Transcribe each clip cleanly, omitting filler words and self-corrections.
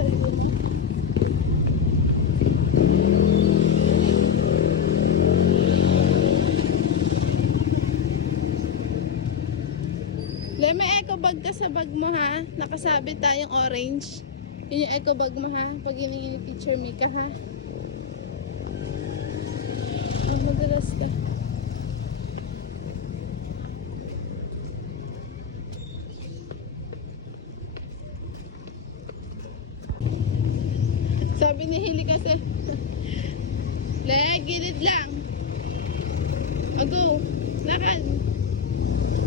sarili mo. Le, may eco bag ka sa bag mo ha. Nakasabit tayong orange. Yun yung eco bag mo ha. Pag hinihili teacher Mika ha. Ang madalas ka. Sabi ni Hili kasi. Le, gilid lang. O go. Lakad.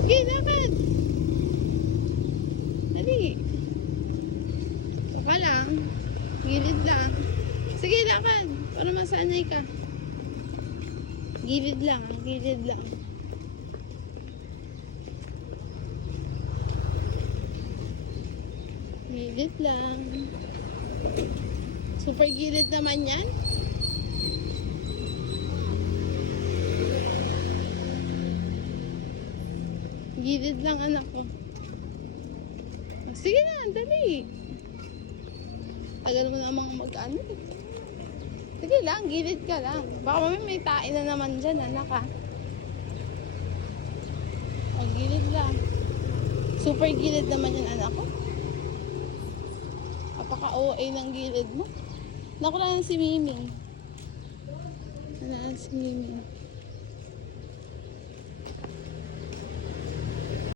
Okay, lakad. Dali. Okay lang. Gilid lang. Sige, lakad. Para masanay ka. Gilid lang. Gilid lang. Gilid lang. Super gilid naman yan. Gilid lang anak ko. Sige na, dali. Tagal mo namang mag-ano. Sige lang, gilid ka lang. Baka may tae na naman dyan, anak ha. O, gilid lang. Super gilid naman yan, anak ko. Apaka-OA ng gilid mo. Naku lang si Miming. Ano si Miming.